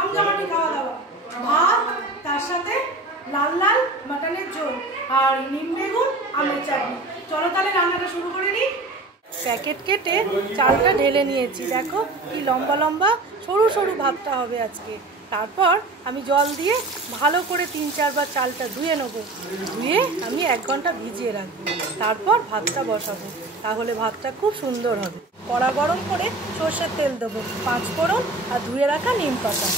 জমজমাটি খাওয়া দাওয়া। ভাত, তার সাথে লাল লাল মাটনের ঝোল আর নিম বেগুন আমের চাটনি। চলো তাহলে রান্নাটা শুরু করে নিই। প্যাকেট কেটে চালটা ঢেলে নিয়েছি, দেখো কি লম্বা লম্বা সরু সরু ভাতটা হবে আজকে। তারপর আমি জল দিয়ে ভালো করে 3-4 বার চালটা ধুয়ে নেবো। ধুয়ে আমি 1 ঘন্টা ভিজিয়ে রাখবো, তারপর ভাতটা বসাবো, তাহলে ভাতটা খুব সুন্দর হবে। কড়া গরম করে সর্ষের তেল দেবো, 5 ফোড়ন আর ধুয়ে রাখা নিম পাতা।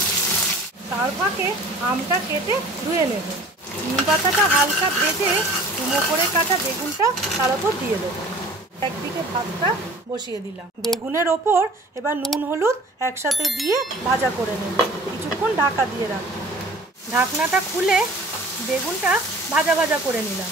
তার ফাঁকে আমটা কেটে ধুয়ে নেব। নিম পাতাটা হালকা ভেজে ডুমো করে কাটা বেগুনটা তার ওপর দিয়ে দেবো। একদিকে ভাতটা বসিয়ে দিলাম, বেগুনের ওপর এবার নুন হলুদ একসাথে দিয়ে ভাজা করে নেব। কিছুক্ষণ ঢাকা দিয়ে রাখবো। ঢাকনাটা খুলে বেগুনটা ভাজা ভাজা করে নিলাম।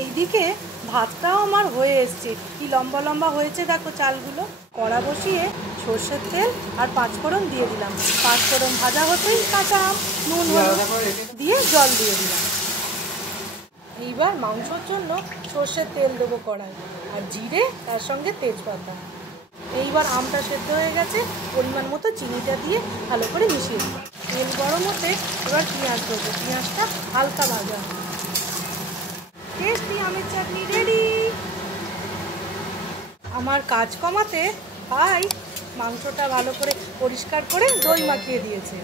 এইদিকে ভাতটাও আমার হয়ে এসছে, কি লম্বা লম্বা হয়েছে দেখো চালগুলো। কড়া বসিয়ে সর্ষের তেল আর 5 ফোড়ন দিয়ে দিলাম। 5 ফোড়ন ভাজা হতেই কাঁচা আম, নুন হলুদ দিয়ে জল দিয়ে দিলাম। এইবার মাংসর জন্য সর্ষের তেল দেবো কড়াই, আর জিরে, তার সঙ্গে তেজপাতা। এইবার আমটা সেদ্ধ হয়ে গেছে, পরিমাণ মতো চিনিটা দিয়ে ভালো করে মিশিয়ে দিই। তেল গরম হতে এবার পেঁয়াজ দেবো, পেঁয়াজটা হালকা ভাজা। টেস্টি আমের চাটনি রেডি। আমার কাজ কমাতে ভাই মাংসটা ভালো করে পরিষ্কার করে দই মাখিয়ে দিয়েছে।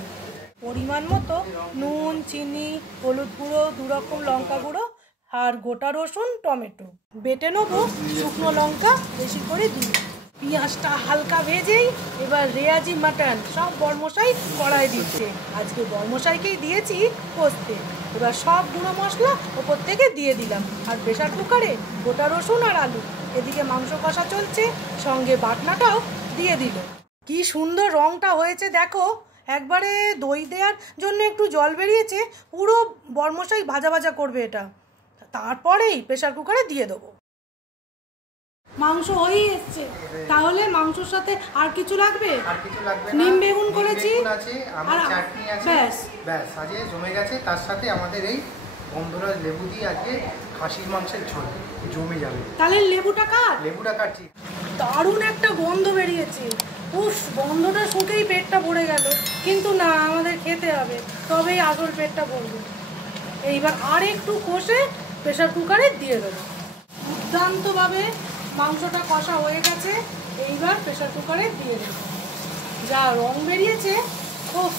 পরিমাণ মতো নুন, চিনি, হলুদ গুঁড়ো, 2 রকম লঙ্কা গুঁড়ো আর গোটা রসুন, টমেটো বেটে নেবো। শুকনো লঙ্কা বেশি করে দিই। পেঁয়াজটা হালকা ভেজেই এবার রেয়াজি মাটন সব বড়মশাই কড়াই দিচ্ছে। আজকে বড়মশাইকেই দিয়েছি কষতে। এবার সব গুঁড়ো মশলা ওপর থেকে দিয়ে দিলাম, আর প্রেশার কুকারে গোটা রসুন আর আলু। এদিকে মাংস কষা চলছে, সঙ্গে বাটনাটাও দিয়ে দিল। কি সুন্দর রংটা হয়েছে দেখো। একবারে দই দেওয়ার জন্য একটু জল বেরিয়েছে, পুরো বড়মশাই ভাজা ভাজা করবে এটা। তারপরেই প্রেশার কুকারে দিয়ে দেবো। মাংস হয়েই এসছে, তাহলে মাংসর সাথে আর কিছু লাগবে? আর কিছু লাগবে না। নিম বেগুন করেছি, আমের চাটনি আছে, ব্যাস আজকে জমে গেছে। তার সাথে আমাদের এই গন্ধরাজ লেবু দিয়ে আজকে খাসির মাংসের ঝোল জমে যাবে। তাহলে লেবুটা কাটছি। দারুণ একটা গন্ধ বেরিয়েছে। উফ, গন্ধটা শুকেই পেটটা ভরে গেল। কিন্তু না, আমাদের খেতে হবে, তবেই আসল পেটটা ভরবে। এইবার আর একটু কষে প্রেশার কুকারে দিয়ে দেবো। দুর্দান্তভাবে মাংসটা কষা হয়ে গেছে, এইবার প্রেশার কুকারে দিয়ে দেবো। যা রং বেরিয়েছে, খুব।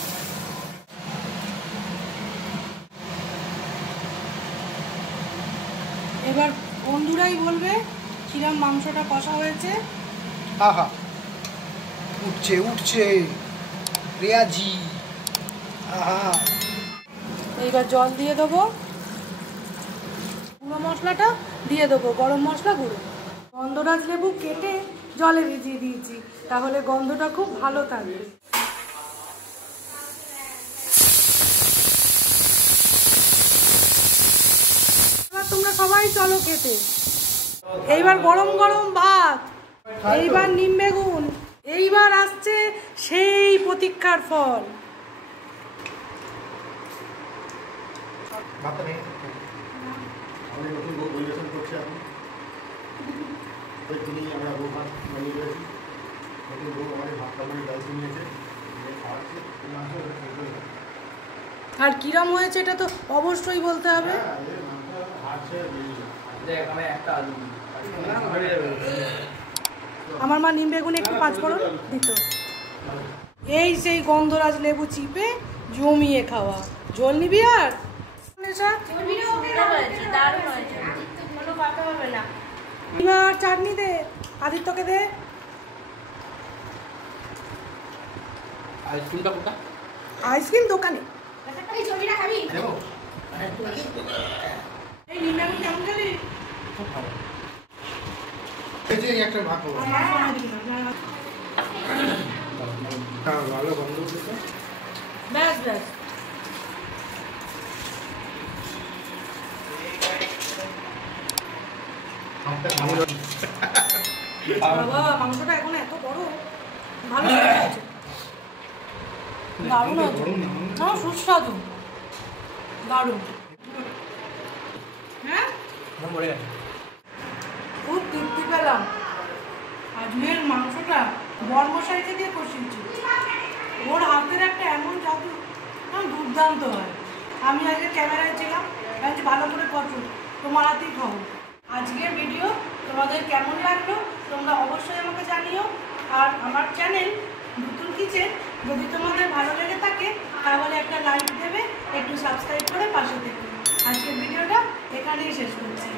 এবার বন্ধুরাই বলবে কিরম মাংসটা কষা হয়েছে। আহা, উঠছে উঠছে রেয়াজি। আহা, এইবার জল দিয়ে দেবো। গুঁড়ো মশলাটা দিয়ে দেবো, গরম মশলা গুঁড়ো। গন্ধরাজ লেবু কেটে জলে ভিজিয়ে দিয়েছি, তাহলে গন্ধটা খুব ভালো থাকবে। এবার তোমরা সবাই চলো খেতে। এইবার গরম গরম ভাত, এইবার নিম বেগুন, এইবার আসছে সেই প্রতীক্ষার ফল। আর কিরম হয়েছে এটা তো অবশ্যই বলতে হবে। আমার মা নিম বেগুনে একটু 5 ফোড়ন দিত। এই সেই গন্ধরাজ লেবু চিপে জমিয়ে খাওয়া। ঝোল নিবি আর? এবার চাটনি দে, আদিত্যকে দে। আইসক্রিম দোকানে। এই নিম বেগুন কেমন খেলি? একটা ভাগ ভালো গন্ধ। ব্যাস ব্যাস। বাবা, মাংসটা এখন এত বড়, ভালো লাগছে, দারুণ আছে, সুস্বাদু, দারুণ। হ্যাঁ, খুব তৃপ্তি পেলাম। আজকের মাংসটা বড়মশাইকে দিয়ে কষিয়েছি, ওর হাতের একটা এমন জাদু দুর্দান্ত হয়। আমি আজকে ক্যামেরায় ছিলাম, ভালো করে কঠোর তোমার হাতেই খাবো। আজকের ভিডিও তোমাদের কেমন লাগলো তোমরা অবশ্যই আমাকে জানিও। আর আমার চ্যানেল নতুন কিচেন যদি তোমাদের ভালো লেগে থাকে তাহলে একটা লাইক দেবে, একটু সাবস্ক্রাইব করে পাশে থেকে। আজকের ভিডিওটা এখানেই শেষ করছি।